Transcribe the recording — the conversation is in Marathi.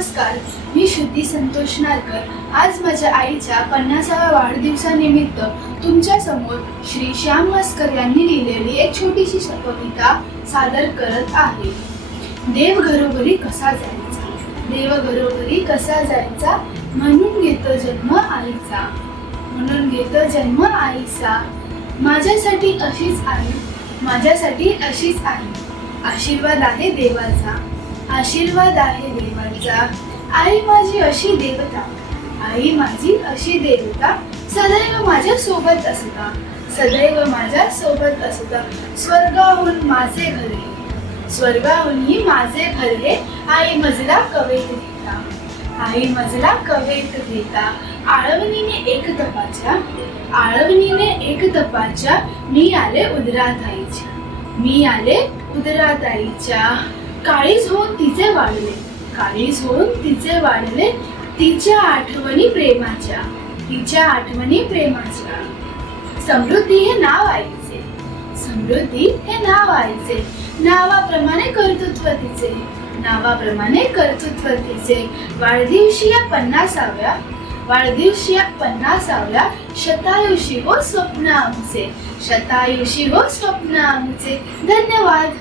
नमस्कार, मी श्रुती संतोष नारकर. आज माझ्या आईच्या 50व्या वाढदिवसानिमित्त तुमच्या समोर श्री श्याम मस्कर यांनी लिहिलेली एक छोटीशी कविता सादर करत आहे. देव घरोघरी कसा जायचा, देव घरोघरी कसा जायचा, म्हणून घेतो जन्म आईचा, म्हणून घेतो जन्म आईचा. माझ्यासाठी अशीच आई, माझ्यासाठी अशीच आई, आशीर्वाद आहे देवाचा, आशीर्वाद आहे देवाचा. आई माझी अशी देवता, आई माझी अशी देवता, सदैव माझ्या सोबत असता, सदैव माझ्या सोबत असता. स्वर्गाहून माझे घर हे, स्वर्गाहूनही माझे घर हे, आई मजला कवेत देता, आई मजला कवेत देता. आळवणीने एक तपाच्या, आळवणीने एक तपाच्या, मी आले उदरात आईच्या, मी आले उदरात आईच्या. काळीज होऊन तिचे वाढले, काळीज होऊन तिचे वाढले, तिच्या आठवणी प्रेमाच्या, तिच्या आठवणी प्रेमाच्या. समृद्धी हे नाव आईचे, समृद्धी हे नाव आईचे, नावाप्रमाणे कर्तृत्व तिचे, नावाप्रमाणे कर्तृत्व तिचे. वाढदिवशी या 50व्या, वाढदिवशी या 50व्या, शतायुषी हो स्वप्न आमचे, शतायुषी हो स्वप्न आमचे. धन्यवाद.